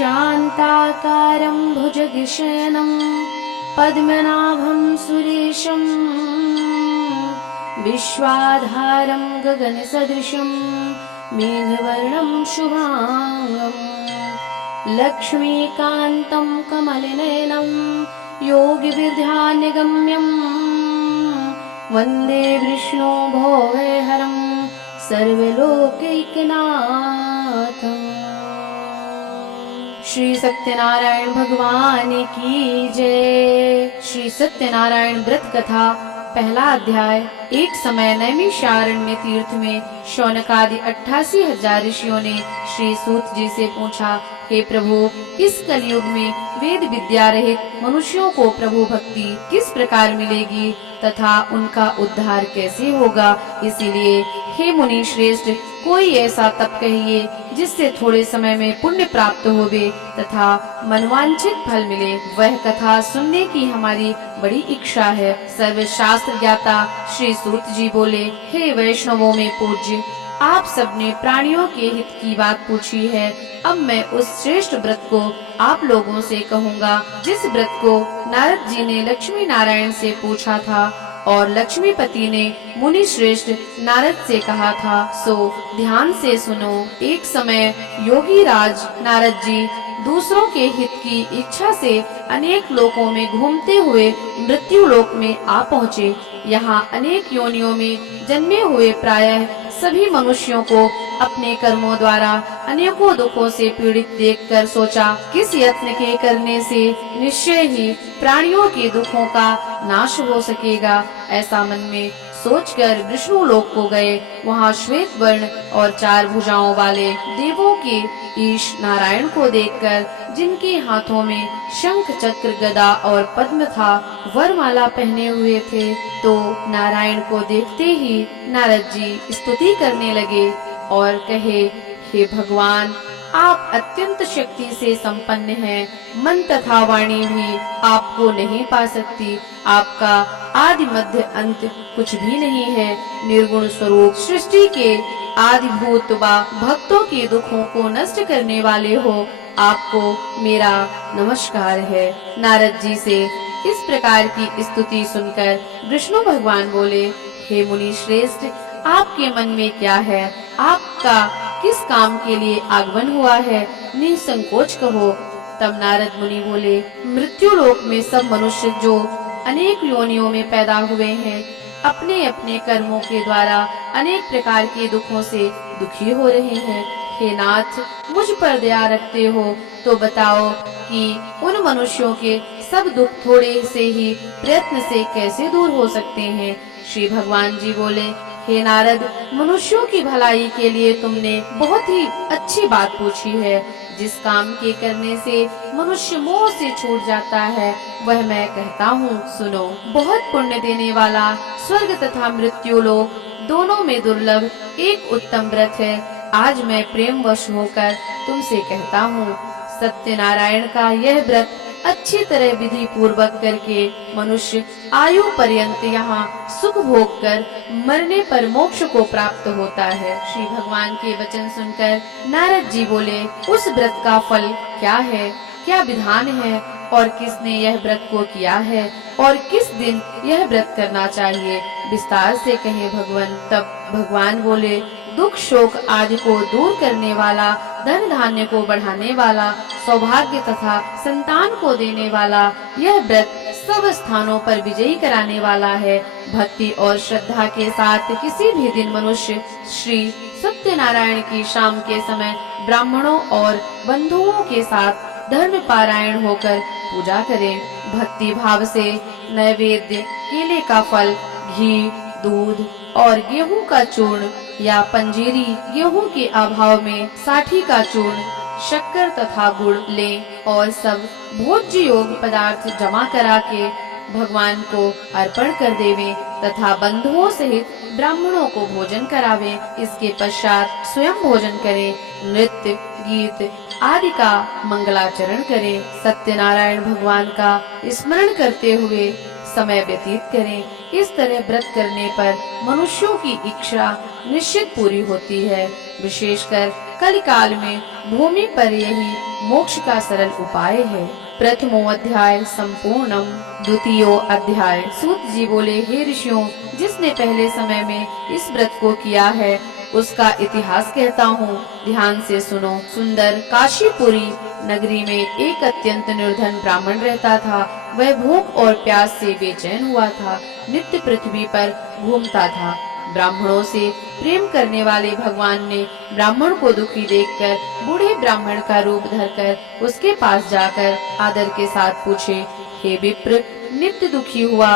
शान्ताकारं भुजगशयनं पद्मनाभं सुरेशं विश्वाधारं गगनसदृशं मेघवर्णं शुभांगं लक्ष्मीकान्तं कमलनयनं योगिविद्यानिगम्यं वन्दे विष्णु भोगहरं सर्वलोकैकनाथम्। श्री सत्यनारायण भगवान की जय। श्री सत्यनारायण व्रत कथा पहला अध्याय। एक समय नैमिषारण्य तीर्थ में शौनकादि 88,000 ऋषियों ने श्री सूत जी से पूछा, हे प्रभु, इस कलयुग में वेद विद्या रहित मनुष्यों को प्रभु भक्ति किस प्रकार मिलेगी तथा उनका उद्धार कैसे होगा। इसीलिए हे मुनि श्रेष्ठ, कोई ऐसा तप कहिए जिससे थोड़े समय में पुण्य प्राप्त होवे तथा मनवांछित फल मिले। वह कथा सुनने की हमारी बड़ी इच्छा है। सर्वशास्त्र ज्ञाता श्री सूत जी बोले, हे वैष्णवों में पूज्य, आप सबने प्राणियों के हित की बात पूछी है। अब मैं उस श्रेष्ठ व्रत को आप लोगों से कहूँगा जिस व्रत को नारद जी ने लक्ष्मी नारायण से पूछा था और लक्ष्मीपति ने मुनि श्रेष्ठ नारद से कहा था, सो ध्यान से सुनो। एक समय योगी राज नारद जी दूसरों के हित की इच्छा से अनेक लोकों में घूमते हुए मृत्यु लोक में आ पहुँचे। यहाँ अनेक योनियों में जन्मे हुए प्रायः सभी मनुष्यों को अपने कर्मों द्वारा अनेकों दुखों से पीड़ित देखकर सोचा, किस यत्न के करने से निश्चय ही प्राणियों के दुखों का नाश हो सकेगा। ऐसा मन में सोचकर विष्णु लोक को गए। वहाँ श्वेत वर्ण और 4 भुजाओं वाले देवों के ईश नारायण को देखकर, जिनके हाथों में शंख चक्र गदा और पद्म था, वरमाला पहने हुए थे, तो नारायण को देखते ही नारद जी स्तुति करने लगे और कहे, हे भगवान, आप अत्यंत शक्ति से संपन्न हैं। मन तथा वाणी भी आपको नहीं पा सकती। आपका आदि मध्य अंत कुछ भी नहीं है। निर्गुण स्वरूप सृष्टि के आदिभूत व भक्तों के दुखों को नष्ट करने वाले हो। आपको मेरा नमस्कार है। नारद जी से इस प्रकार की स्तुति सुनकर विष्णु भगवान बोले, हे मुनि श्रेष्ठ, आपके मन में क्या है? आपका किस काम के लिए आगमन हुआ है? निसंकोच कहो। तब नारद मुनि बोले, मृत्यु लोक में सब मनुष्य जो अनेक योनियों में पैदा हुए हैं, अपने अपने कर्मों के द्वारा अनेक प्रकार के दुखों से दुखी हो रहे हैं। हे नाथ, मुझ पर दया रखते हो तो बताओ कि उन मनुष्यों के सब दुख थोड़े से ही प्रयत्न से कैसे दूर हो सकते हैं। श्री भगवान जी बोले, हे नारद, मनुष्यों की भलाई के लिए तुमने बहुत ही अच्छी बात पूछी है। जिस काम के करने से मनुष्य मोह से छूट जाता है, वह मैं कहता हूँ, सुनो। बहुत पुण्य देने वाला स्वर्ग तथा मृत्यु लोक दोनों में दुर्लभ एक उत्तम व्रत है। आज मैं प्रेम वश होकर तुमसे कहता हूँ, सत्यनारायण का यह व्रत अच्छी तरह विधि पूर्वक करके मनुष्य आयु पर्यंत यहाँ सुख भोग कर मरने पर मोक्ष को प्राप्त होता है। श्री भगवान के वचन सुनकर नारद जी बोले, उस व्रत का फल क्या है, क्या विधान है और किसने यह व्रत को किया है और किस दिन यह व्रत करना चाहिए, विस्तार से कहे भगवान। तब भगवान बोले, दुख शोक आदि को दूर करने वाला, धन धान्य को बढ़ाने वाला, सौभाग्य तथा संतान को देने वाला यह व्रत सब स्थानों पर विजयी कराने वाला है। भक्ति और श्रद्धा के साथ किसी भी दिन मनुष्य श्री सत्यनारायण की शाम के समय ब्राह्मणों और बंधुओं के साथ धर्म पारायण होकर पूजा करे। भक्ति भाव से नैवेद्य, केले का फल, घी, दूध और गेहूं का चूर्ण या पंजीरी, गेहूं के अभाव में साठी का चूर्ण, शक्कर तथा गुड़ लें और सब भोज्य योग पदार्थ जमा करा के भगवान को अर्पण कर देवे तथा बंधुओं सहित ब्राह्मणों को भोजन करावे। इसके पश्चात स्वयं भोजन करें, नृत्य गीत आदि का मंगलाचरण करें। सत्यनारायण भगवान का स्मरण करते हुए समय व्यतीत करें। इस तरह व्रत करने पर मनुष्यों की इच्छा निश्चित पूरी होती है। विशेषकर कलिकाल में भूमि पर यही मोक्ष का सरल उपाय है। प्रथमो अध्याय संपूर्णम। द्वितीयो अध्याय। सूत जी बोले, हे ऋषियों, जिसने पहले समय में इस व्रत को किया है उसका इतिहास कहता हूँ, ध्यान से सुनो। सुंदर काशीपुरी नगरी में एक अत्यंत निर्धन ब्राह्मण रहता था। वह भूख और प्यास से बेचैन हुआ था, नित्य पृथ्वी पर घूमता था। ब्राह्मणों से प्रेम करने वाले भगवान ने ब्राह्मण को दुखी देखकर बूढ़े ब्राह्मण का रूप धरकर उसके पास जाकर आदर के साथ पूछे, हे विप्र, नित्य दुखी हुआ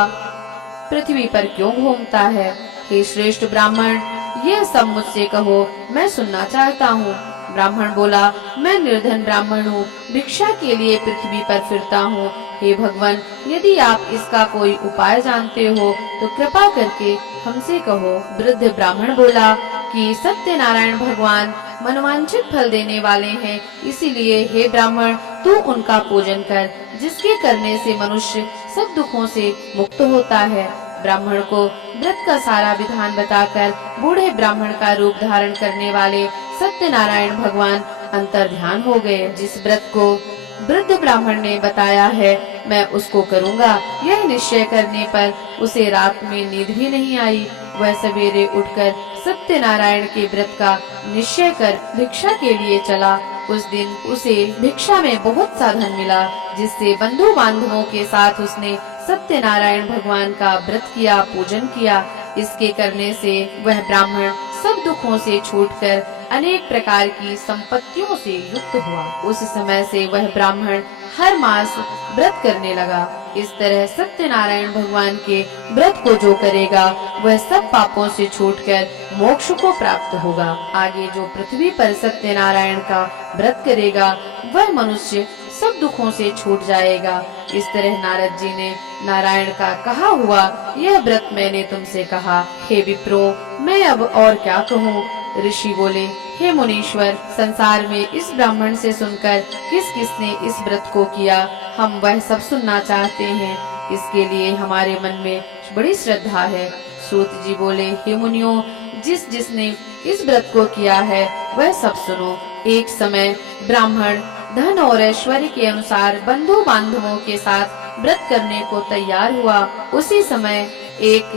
पृथ्वी पर क्यों घूमता है? हे श्रेष्ठ ब्राह्मण, यह सब मुझसे कहो, मैं सुनना चाहता हूँ। ब्राह्मण बोला, मैं निर्धन ब्राह्मण हूँ, भिक्षा के लिए पृथ्वी पर फिरता हूँ। हे भगवान, यदि आप इसका कोई उपाय जानते हो तो कृपा करके हमसे कहो। वृद्ध ब्राह्मण बोला कि सत्यनारायण भगवान मनवांछित फल देने वाले हैं, इसीलिए हे ब्राह्मण, तू उनका पूजन कर, जिसके करने से मनुष्य सब दुखों से मुक्त होता है। ब्राह्मण को व्रत का सारा विधान बताकर बूढ़े ब्राह्मण का रूप धारण करने वाले सत्यनारायण भगवान अंतर्ध्यान हो गए। जिस व्रत को वृद्ध ब्राह्मण ने बताया है, मैं उसको करूँगा। यह निश्चय करने पर उसे रात में नींद भी नहीं आई। वह सवेरे उठकर सत्यनारायण के व्रत का निश्चय कर भिक्षा के लिए चला। उस दिन उसे भिक्षा में बहुत सा धन मिला, जिससे बंधु बांधवों के साथ उसने सत्यनारायण भगवान का व्रत किया, पूजन किया। इसके करने से वह ब्राह्मण सब दुखों से छूटकर अनेक प्रकार की संपत्तियों से युक्त हुआ। उस समय से वह ब्राह्मण हर मास व्रत करने लगा। इस तरह सत्यनारायण भगवान के व्रत को जो करेगा वह सब पापों से छूटकर मोक्ष को प्राप्त होगा। आगे जो पृथ्वी पर सत्यनारायण का व्रत करेगा वह मनुष्य सब दुखों से छूट जाएगा। इस तरह नारद जी ने नारायण का कहा हुआ यह व्रत मैंने तुमसे कहा। हे विप्रो, मैं अब और क्या कहूँ? ऋषि बोले, हे मुनीश्वर, संसार में इस ब्राह्मण से सुनकर किस किसने इस व्रत को किया, हम वह सब सुनना चाहते हैं। इसके लिए हमारे मन में बड़ी श्रद्धा है। सूत जी बोले, हे मुनियों, जिसने इस व्रत को किया है वह सब सुनो। एक समय ब्राह्मण धन और ऐश्वर्य के अनुसार बंधु बांधवों के साथ व्रत करने को तैयार हुआ। उसी समय एक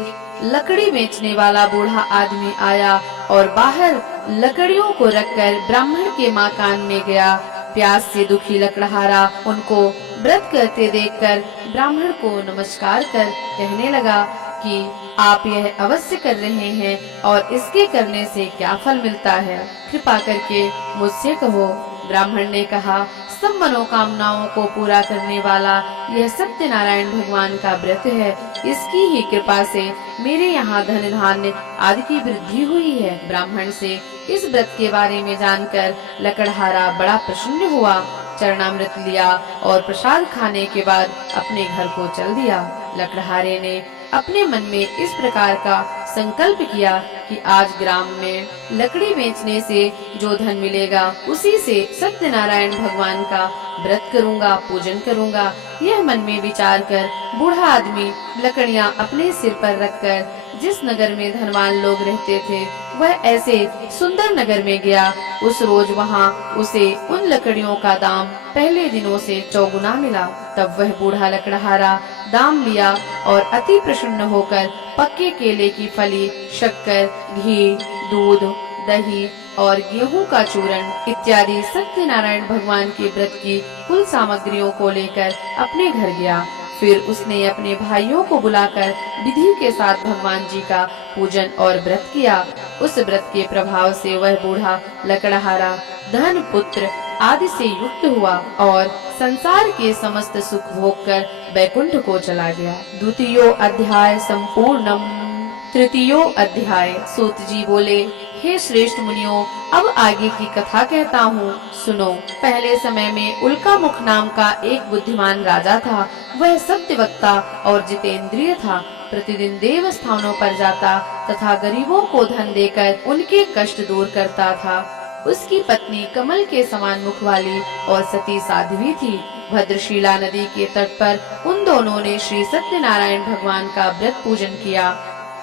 लकड़ी बेचने वाला बूढ़ा आदमी आया और बाहर लकड़ियों को रखकर ब्राह्मण के मकान में गया। प्यास से दुखी लकड़हारा उनको व्रत करते देखकर ब्राह्मण को नमस्कार कर कहने लगा कि आप यह अवश्य कर रहे हैं और इसके करने से क्या फल मिलता है, कृपा करके मुझसे कहो। ब्राह्मण ने कहा, सब मनोकामनाओं को पूरा करने वाला यह सत्यनारायण भगवान का व्रत है। इसकी ही कृपा से मेरे यहाँ धन धान्य आदि की वृद्धि हुई है। ब्राह्मण से इस व्रत के बारे में जानकर लकड़हारा बड़ा प्रसन्न हुआ। चरणामृत लिया और प्रसाद खाने के बाद अपने घर को चल दिया। लकड़हारे ने अपने मन में इस प्रकार का संकल्प किया कि आज ग्राम में लकड़ी बेचने से जो धन मिलेगा उसी से सत्यनारायण भगवान का व्रत करूंगा, पूजन करूंगा। यह मन में विचार कर बूढ़ा आदमी लकड़ियां अपने सिर पर रखकर जिस नगर में धनवान लोग रहते थे वह ऐसे सुंदर नगर में गया। उस रोज वहाँ उसे उन लकड़ियों का दाम पहले दिनों से चौगुना मिला। तब वह बूढ़ा लकड़हारा दाम लिया और अति प्रसन्न होकर पक्के केले की फली, शक्कर, घी, दूध, दही और गेहूं का चूरण इत्यादि सत्यनारायण भगवान के व्रत की कुल सामग्रियों को लेकर अपने घर गया। फिर उसने अपने भाइयों को बुलाकर विधि के साथ भगवान जी का पूजन और व्रत किया। उस व्रत के प्रभाव से वह बूढ़ा लकड़हारा धन, पुत्र आदि से युक्त हुआ और संसार के समस्त सुख भोग कर वैकुंठ को चला गया। द्वितीयो अध्याय संपूर्णम। तृतीयो अध्याय। सूत जी बोले, हे श्रेष्ठ मुनियों, अब आगे की कथा कहता हूँ, सुनो। पहले समय में उल्का मुख नाम का एक बुद्धिमान राजा था। वह सत्यवक्ता और जितेंद्रिय था। प्रतिदिन देव स्थानों पर जाता तथा गरीबों को धन देकर उनके कष्ट दूर करता था। उसकी पत्नी कमल के समान मुख वाली और सती साध्वी थी। भद्रशिला नदी के तट पर उन दोनों ने श्री सत्यनारायण भगवान का व्रत पूजन किया।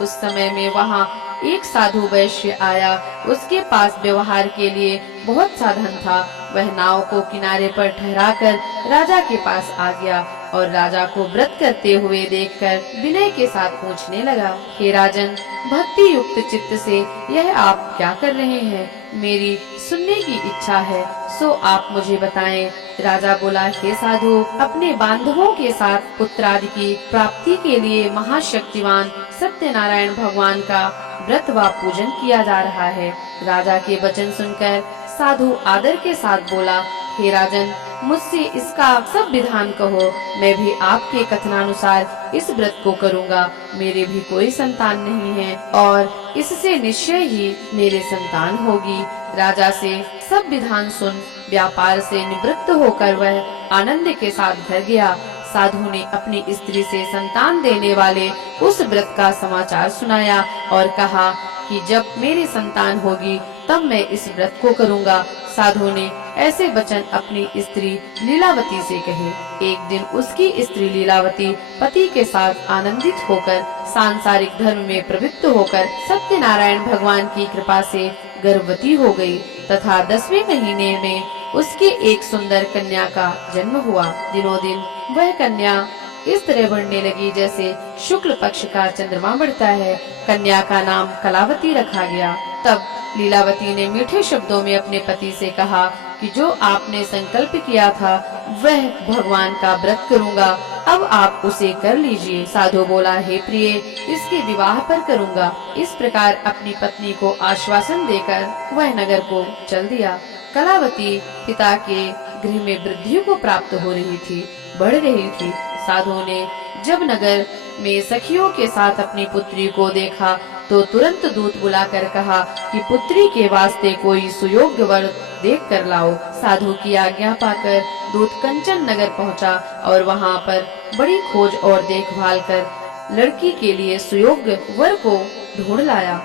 उस समय में वहाँ एक साधु वैश्य आया। उसके पास व्यवहार के लिए बहुत सा धन था। वह नाव को किनारे पर ठहराकर राजा के पास आ गया और राजा को व्रत करते हुए देखकर विनय के साथ पूछने लगा, हे राजन, भक्ति युक्त चित्त से यह आप क्या कर रहे हैं? मेरी सुनने की इच्छा है, सो आप मुझे बताएं। राजा बोला, हे साधु, अपने बांधवों के साथ पुत्रादि की प्राप्ति के लिए महाशक्तिवान सत्यनारायण भगवान का व्रत व पूजन किया जा रहा है। राजा के वचन सुनकर साधु आदर के साथ बोला, हे राजन, मुझसे इसका सब विधान कहो, मैं भी आपके कथनानुसार इस व्रत को करूँगा। मेरे भी कोई संतान नहीं है और इससे निश्चय ही मेरे संतान होगी। राजा से सब विधान सुन व्यापार से निवृत्त होकर वह आनंद के साथ घर गया। साधु ने अपनी स्त्री से संतान देने वाले उस व्रत का समाचार सुनाया और कहा कि जब मेरी संतान होगी तब मैं इस व्रत को करूँगा। साधु ने ऐसे वचन अपनी स्त्री लीलावती से कहे। एक दिन उसकी स्त्री लीलावती पति के साथ आनंदित होकर सांसारिक धर्म में प्रवृत्त होकर सत्यनारायण भगवान की कृपा से गर्भवती हो गई तथा 10वें महीने में उसके एक सुंदर कन्या का जन्म हुआ। दिनों दिन वह कन्या इस तरह बढ़ने लगी जैसे शुक्ल पक्ष का चंद्रमा बढ़ता है। कन्या का नाम कलावती रखा गया। तब लीलावती ने मीठे शब्दों में अपने पति से कहा कि जो आपने संकल्प किया था वह भगवान का व्रत करूँगा, अब आप उसे कर लीजिए। साधु बोला, हे प्रिय, इसके विवाह पर करूँगा। इस प्रकार अपनी पत्नी को आश्वासन देकर वह नगर को चल दिया। कलावती पिता के गृह में वृद्धि को प्राप्त हो रही थी, बढ़ रही थी। साधु ने जब नगर में सखियों के साथ अपनी पुत्री को देखा तो तुरंत दूत बुलाकर कहा कि पुत्री के वास्ते कोई सुयोग्य वर देख कर लाओ। साधु की आज्ञा पाकर दूत कंचन नगर पहुंचा और वहां पर बड़ी खोज और देखभाल कर लड़की के लिए सुयोग्य वर को ढूंढ लाया।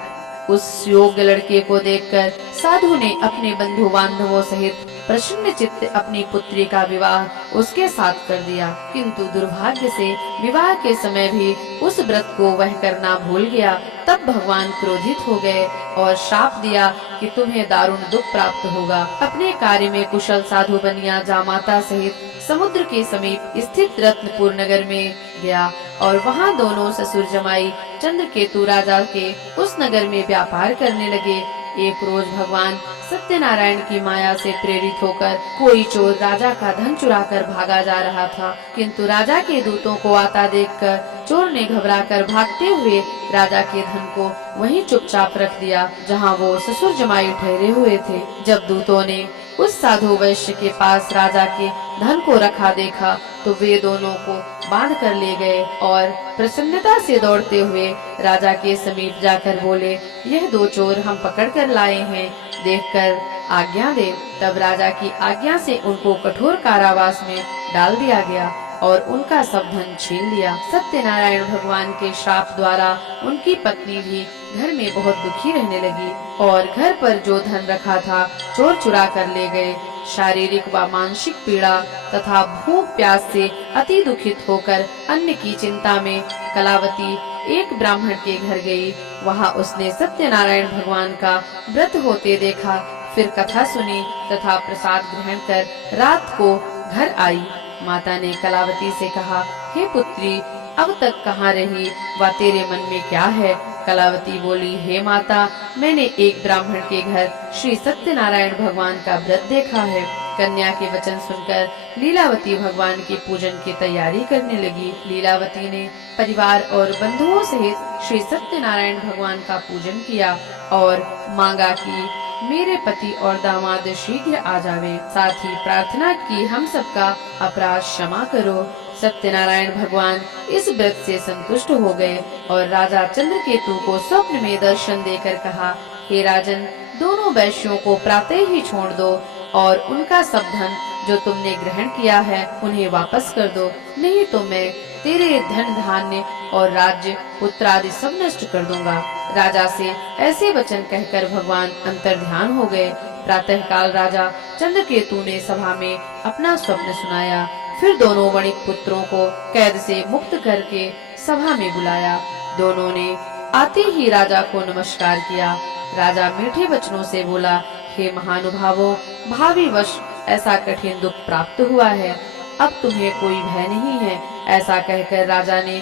उस योग्य लड़के को देखकर साधु ने अपने बंधु बांधवों सहित प्रसन्न चित्त अपनी पुत्री का विवाह उसके साथ कर दिया। किंतु दुर्भाग्य से विवाह के समय भी उस व्रत को वह करना भूल गया। तब भगवान क्रोधित हो गए और श्राप दिया कि तुम्हें दारुण दुख प्राप्त होगा। अपने कार्य में कुशल साधु बनिया जामाता सहित समुद्र के समीप स्थित रत्नपुर नगर में गया और वहाँ दोनों ससुर जमाई चंद्रकेतु राजा के उस नगर में व्यापार करने लगे। एक रोज भगवान सत्यनारायण की माया से प्रेरित होकर कोई चोर राजा का धन चुराकर भागा जा रहा था, किंतु राजा के दूतों को आता देखकर चोर ने घबराकर भागते हुए राजा के धन को वहीं चुपचाप रख दिया जहां वो ससुर जमाई ठहरे हुए थे। जब दूतों ने उस साधु वैश्य के पास राजा के धन को रखा देखा तो वे दोनों को बांध कर ले गए और प्रसन्नता से दौड़ते हुए राजा के समीप जाकर बोले, यह दो चोर हम पकड़ कर लाए हैं, देखकर आज्ञा दे। तब राजा की आज्ञा से उनको कठोर कारावास में डाल दिया गया और उनका सब धन छीन लिया। सत्यनारायण भगवान के श्राप द्वारा उनकी पत्नी भी घर में बहुत दुखी रहने लगी और घर पर जो धन रखा था चोर चुरा कर ले गए। शारीरिक व मानसिक पीड़ा तथा भूख प्यास से अति दुखित होकर अन्न की चिंता में कलावती एक ब्राह्मण के घर गई। वहां उसने सत्यनारायण भगवान का व्रत होते देखा, फिर कथा सुनी तथा प्रसाद ग्रहण कर रात को घर आई। माता ने कलावती से कहा, हे पुत्री, अब तक कहाँ रही व तेरे मन में क्या है? कलावती बोली, हे माता, मैंने एक ब्राह्मण के घर श्री सत्यनारायण भगवान का व्रत देखा है। कन्या के वचन सुनकर लीलावती भगवान के पूजन की तैयारी करने लगी। लीलावती ने परिवार और बंधुओं सहित श्री सत्यनारायण भगवान का पूजन किया और मांगा कि मेरे पति और दामाद शीघ्र आ जावे। साथ ही प्रार्थना की, हम सबका अपराध क्षमा करो। सत्यनारायण भगवान इस व्रत से संतुष्ट हो गए और राजा चंद्रकेतु को स्वप्न में दर्शन देकर कहा, हे राजन, दोनों वैश्यों को प्रातः ही छोड़ दो और उनका सब धन जो तुमने ग्रहण किया है उन्हें वापस कर दो, नहीं तो मैं तेरे धन धान्य और राज्य पुत्र आदि सब नष्ट कर दूंगा। राजा से ऐसे वचन कहकर भगवान अंतर्ध्यान हो गए। प्रातः काल राजा चंद्रकेतु ने सभा में अपना स्वप्न सुनाया। फिर दोनों वणिक पुत्रों को कैद से मुक्त करके सभा में बुलाया। दोनों ने आते ही राजा को नमस्कार किया। राजा मीठे वचनों से बोला, हे महानुभावों, भावी वश ऐसा कठिन दुख प्राप्त हुआ है, अब तुम्हें कोई भय नहीं है। ऐसा कहकर राजा ने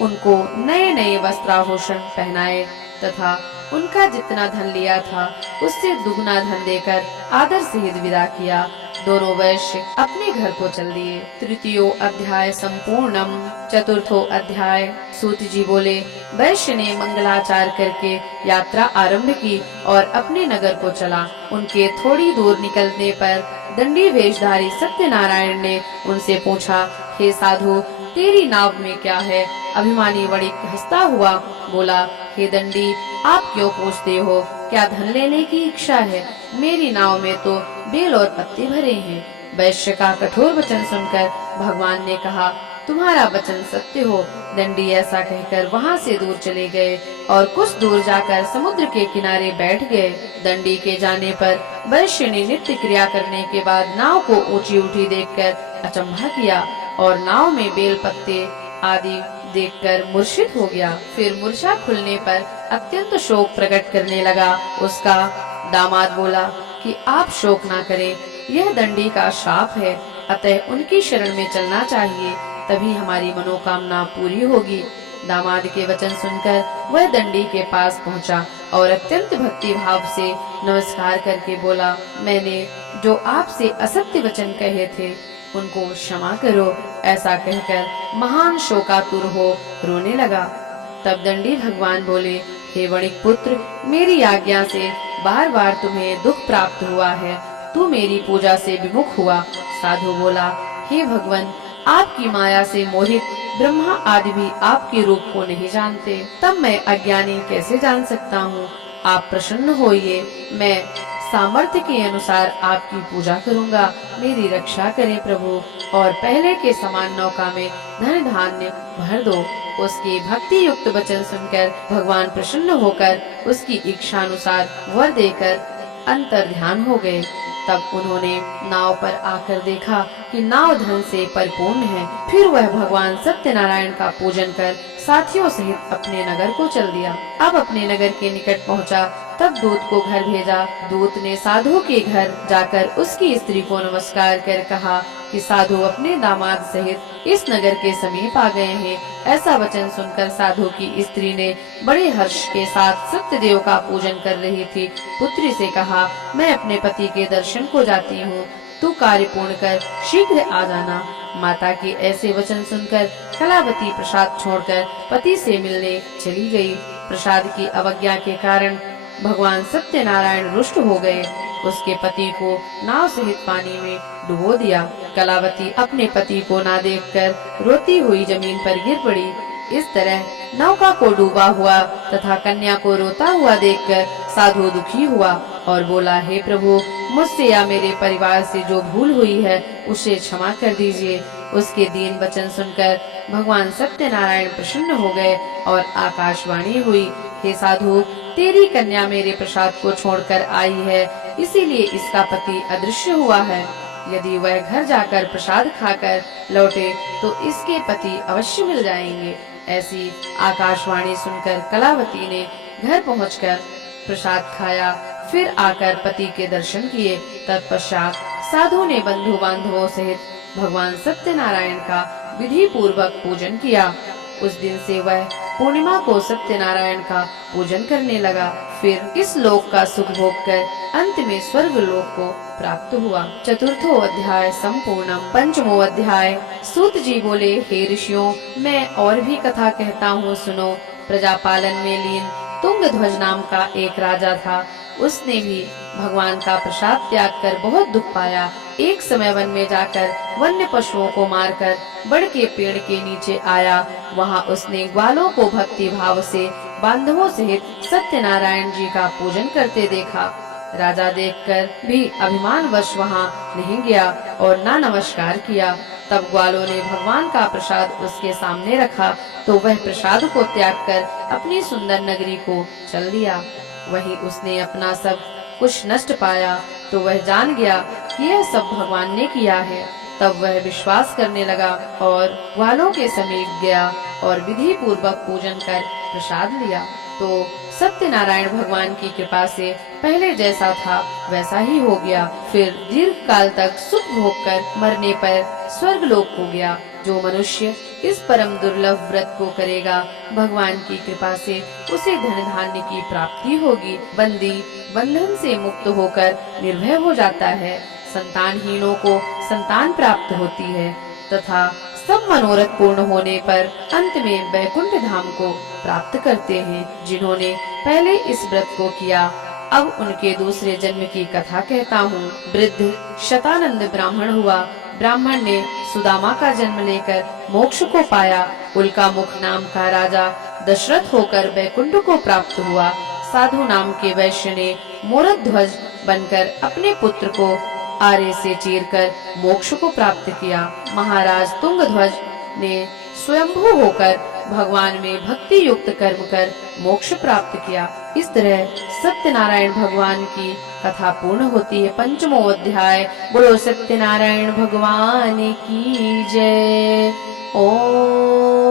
उनको नए नए वस्त्राभूषण पहनाए तथा उनका जितना धन लिया था उससे दुगना धन देकर आदर सहित विदा किया। दोनों वैश्य अपने घर को चल दिए। तृतीयो अध्याय संपूर्णम। चतुर्थो अध्याय। सूत जी बोले, वैश्य ने मंगलाचार करके यात्रा आरंभ की और अपने नगर को चला। उनके थोड़ी दूर निकलने पर दंडी वेशधारी सत्यनारायण ने उनसे पूछा, हे साधु, तेरी नाव में क्या है? अभिमानी वणिक हंसता हुआ बोला, हे दंडी, आप क्यों पूछते हो? क्या धन लेने की इच्छा है? मेरी नाव में तो बेल और पत्ते भरे हैं। वैश्य का कठोर वचन सुनकर भगवान ने कहा, तुम्हारा वचन सत्य हो। दंडी ऐसा कहकर वहाँ से दूर चले गए और कुछ दूर जाकर समुद्र के किनारे बैठ गए। दंडी के जाने पर वैश्य ने नित्य क्रिया करने के बाद नाव को ऊंची उठी देखकर अचंभा किया और नाव में बेल पत्ते आदि देखकर मूर्छित हो गया। फिर मूर्छा खुलने पर अत्यंत शोक प्रकट करने लगा। उसका दामाद बोला कि आप शोक ना करें, यह दंडी का शाप है, अतः उनकी शरण में चलना चाहिए, तभी हमारी मनोकामना पूरी होगी। दामाद के वचन सुनकर वह दंडी के पास पहुंचा और अत्यंत भक्ति भाव से नमस्कार करके बोला, मैंने जो आपसे असत्य वचन कहे थे उनको क्षमा करो। ऐसा कहकर महान शोकातुर हो रोने लगा। तब दंडी भगवान बोले, हे वणिक पुत्र, मेरी आज्ञा से बार बार तुम्हें दुख प्राप्त हुआ है, तू मेरी पूजा से विमुख हुआ। साधु बोला, हे भगवान, आपकी माया से मोहित ब्रह्मा आदि भी आपके रूप को नहीं जानते, तब मैं अज्ञानी कैसे जान सकता हूँ? आप प्रसन्न होइए, मैं सामर्थ्य के अनुसार आपकी पूजा करूंगा। मेरी रक्षा करें प्रभु, और पहले के समान नौका में धन धान्य भर दो। उसके भक्ति युक्त वचन सुनकर भगवान प्रसन्न होकर उसकी इच्छा अनुसार वर देकर अंतर ध्यान हो गए। तब उन्होंने नाव पर आकर देखा कि नाव धन से परिपूर्ण है। फिर वह भगवान सत्यनारायण का पूजन कर साथियों सहित अपने नगर को चल दिया। अब अपने नगर के निकट पहुंचा, तब दूत को घर भेजा। दूत ने साधु के घर जाकर उसकी स्त्री को नमस्कार कर कहा कि साधु अपने दामाद सहित इस नगर के समीप आ गए हैं। ऐसा वचन सुनकर साधु की स्त्री ने बड़े हर्ष के साथ सत्यदेव का पूजन कर रही थी। पुत्री से कहा, मैं अपने पति के दर्शन को जाती हूँ, तू कार्य पूर्ण कर शीघ्र आ जाना। माता के ऐसे वचन सुनकर कलावती प्रसाद छोड़कर पति से मिलने चली गई। प्रसाद की अवज्ञा के कारण भगवान सत्यनारायण रुष्ट हो गए। उसके पति को नाव सहित पानी में डुबो दिया। कलावती अपने पति को ना देखकर रोती हुई जमीन पर गिर पड़ी। इस तरह नौका को डूबा हुआ तथा कन्या को रोता हुआ देखकर साधु दुखी हुआ और बोला, हे प्रभु, मुझसे या मेरे परिवार से जो भूल हुई है उसे क्षमा कर दीजिए। उसके दीन वचन सुनकर भगवान सत्यनारायण प्रसन्न हो गए और आकाशवाणी हुई, हे साधु, तेरी कन्या मेरे प्रसाद को छोड़कर आई है, इसीलिए इसका पति अदृश्य हुआ है। यदि वह घर जाकर प्रसाद खाकर लौटे तो इसके पति अवश्य मिल जाएंगे। ऐसी आकाशवाणी सुनकर कलावती ने घर पहुंचकर प्रसाद खाया, फिर आकर पति के दर्शन किए। तत्पश्चात साधु ने बंधु बांधवों सहित भगवान सत्यनारायण का विधि पूर्वक पूजन किया। उस दिन से वह पूर्णिमा को सत्यनारायण का पूजन करने लगा। फिर इस लोक का सुख भोग कर अंत में स्वर्ग लोक को प्राप्त हुआ। चतुर्थो अध्याय संपूर्णम। पंचमो अध्याय। सूत जी बोले, हे ऋषियों, मैं और भी कथा कहता हूँ, सुनो। प्रजापालन में लीन तुंगध्वज नाम का एक राजा था। उसने भी भगवान का प्रसाद त्याग कर बहुत दुख पाया। एक समय वन में जाकर वन्य पशुओं को मारकर बड़ के पेड़ के नीचे आया। वहाँ उसने ग्वालों को भक्ति भाव से बांधवों सहित सत्यनारायण जी का पूजन करते देखा। राजा देखकर भी अभिमानवश वहाँ नहीं गया और ना नमस्कार किया। तब ग्वालों ने भगवान का प्रसाद उसके सामने रखा तो वह प्रसाद को त्याग कर अपनी सुंदर नगरी को चल दिया। वहीं उसने अपना सब कुछ नष्ट पाया तो वह जान गया कि यह सब भगवान ने किया है। तब वह विश्वास करने लगा और ग्वालों के समीप गया और विधि पूर्वक पूजन कर प्रसाद लिया। तो सत्यनारायण भगवान की कृपा से पहले जैसा था वैसा ही हो गया। फिर दीर्घ काल तक सुख भोग कर मरने पर स्वर्ग लोक हो गया। जो मनुष्य इस परम दुर्लभ व्रत को करेगा, भगवान की कृपा से उसे धन धान्य की प्राप्ति होगी। बंदी बंधन से मुक्त होकर निर्भय हो जाता है। संतानहीनों को संतान प्राप्त होती है तथा सब मनोरथ पूर्ण होने पर अंत में वैकुंठ धाम को प्राप्त करते हैं। जिन्होंने पहले इस व्रत को किया, अब उनके दूसरे जन्म की कथा कहता हूँ। वृद्ध शतानंद ब्राह्मण हुआ। ब्राह्मण ने सुदामा का जन्म लेकर मोक्ष को पाया। उल्का मुख नाम का राजा दशरथ होकर वैकुंठ को प्राप्त हुआ। साधु नाम के वैश्य ने मोरध्वज बनकर अपने पुत्र को आरे से चीरकर मोक्ष को प्राप्त किया। महाराज तुंगध्वज ने स्वयंभू होकर भगवान में भक्ति युक्त कर्म कर मोक्ष प्राप्त किया। इस तरह सत्यनारायण भगवान की कथा पूर्ण होती है। पंचमो अध्याय। बोलो सत्यनारायण भगवान की जय। ओम।